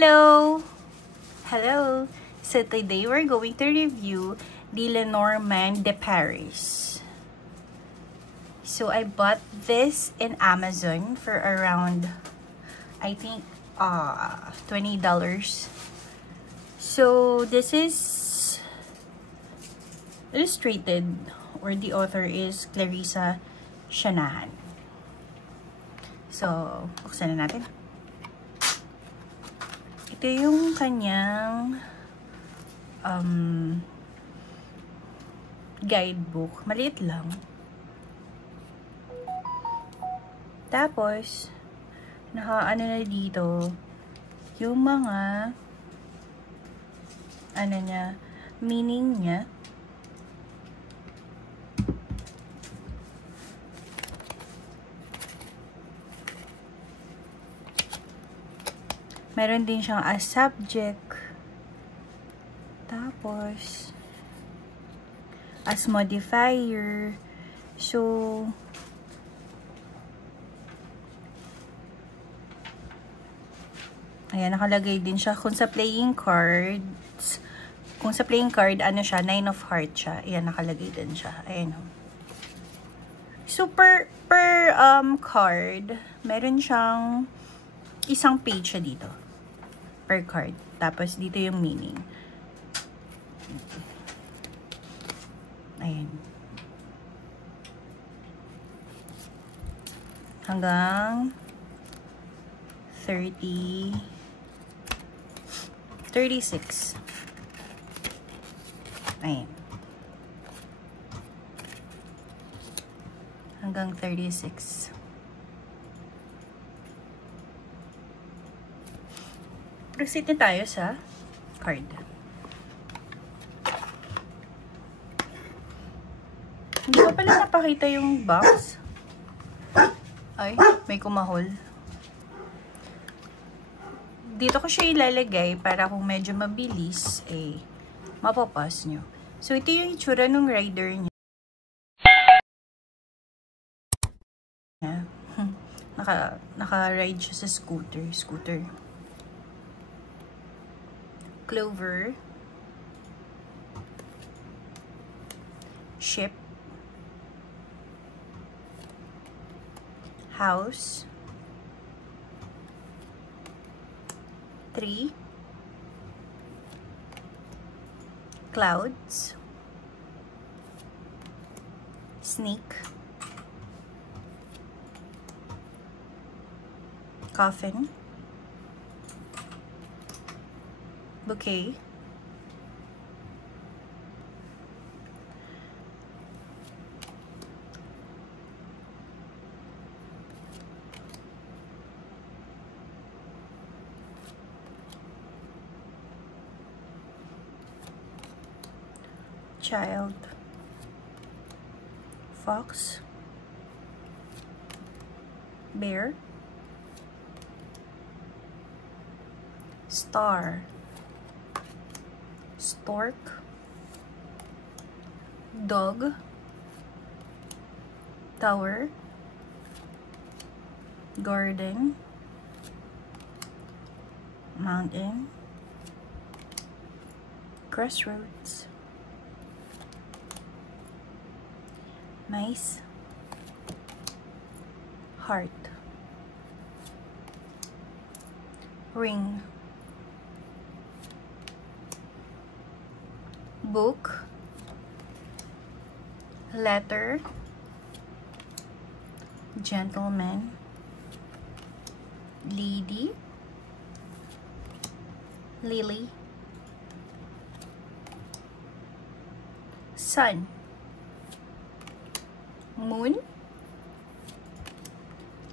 Hello! Hello! So today we're going to review the Lenormand de Paris. So I bought this in Amazon for around, I think, $20. So this is illustrated, or the author is Clarissa Shanahan. So, buksan na natin. Ito yung kanyang guidebook. Maliit lang. Tapos, naka-ano na dito, yung mga meaning niya. Meron din siyang as subject. Tapos, as modifier. So, ayan, nakalagay din siya. Kung sa playing cards, ano siya, 9 of hearts siya. Ayan, nakalagay din siya. Ayan. So, per card, meron siyang isang page siya dito. Per card. Tapos, dito yung meaning. Ayan. Hanggang 36. Ayan. Hanggang 36. Proceed na tayo sa card. Hindi ko pala napakita yung box. Ay, may kumahol. Dito ko siya ilalagay para kung medyo mabilis, mapapas nyo. So, ito yung itsura ng rider niya. Naka-ride siya sa scooter. Clover. Ship. House. Tree. Clouds. Snake. Coffin. Bouquet. Child. Fox. Bear. Star. Stork. Dog. Tower. Garden. Mountain. Crossroads. Mice. Heart. Ring. Book. Letter. Gentleman. Lady. Lily. Sun. Moon.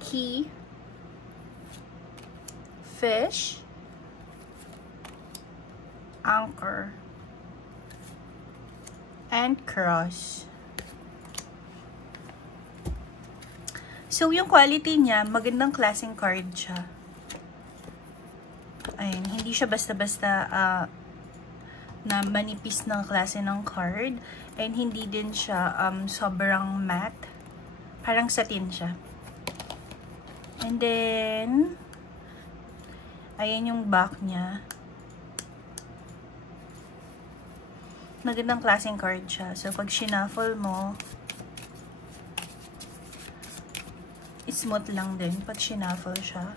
Key. Fish. Anchor. And cross. So, yung quality niya, magandang klaseng card siya. Ayun, hindi siya basta-basta na manipis ng klase ng card. And hindi din siya sobrang matte. Parang satin siya. And then, Ayan yung back niya. Magandang klaseng card siya. So, pag shuffle mo, smooth lang din pag shuffle siya.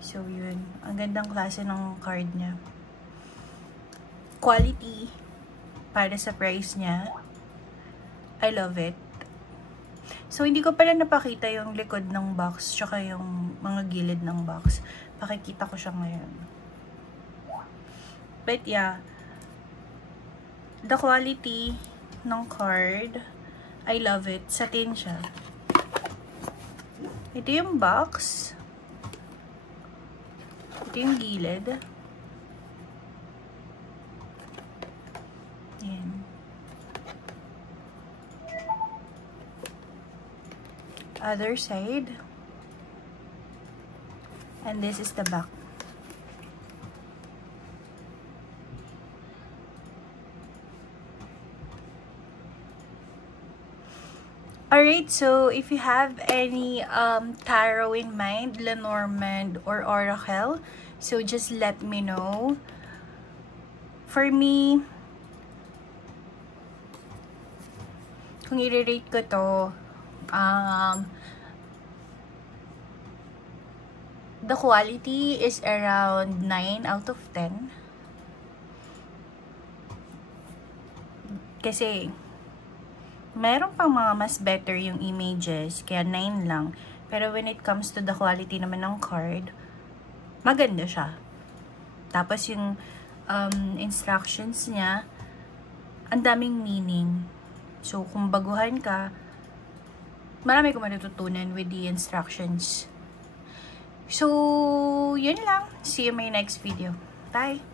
So, yun. Ang gandang klase ng card niya. Quality para sa price niya. I love it. So, hindi ko pala napakita yung likod ng box tsaka yung mga gilid ng box. Pakikita ko siya ngayon. But yeah, the quality ng card, I love it. Satin siya. Ito yung box. Ito yung gilid. Ayan. Other side. And this is the back. Alright, so if you have any tarot in mind, Lenormand or Oracle, so just let me know. For me, kung i-rate ko to, the quality is around 9 out of 10. Kasi, meron pang mga mas better yung images, kaya 9 lang. Pero when it comes to the quality naman ng card, maganda siya. Tapos yung instructions niya, ang daming meaning. So, kung baguhan ka, marami ko matututunan with the instructions. So, yun lang. See you in my next video. Bye!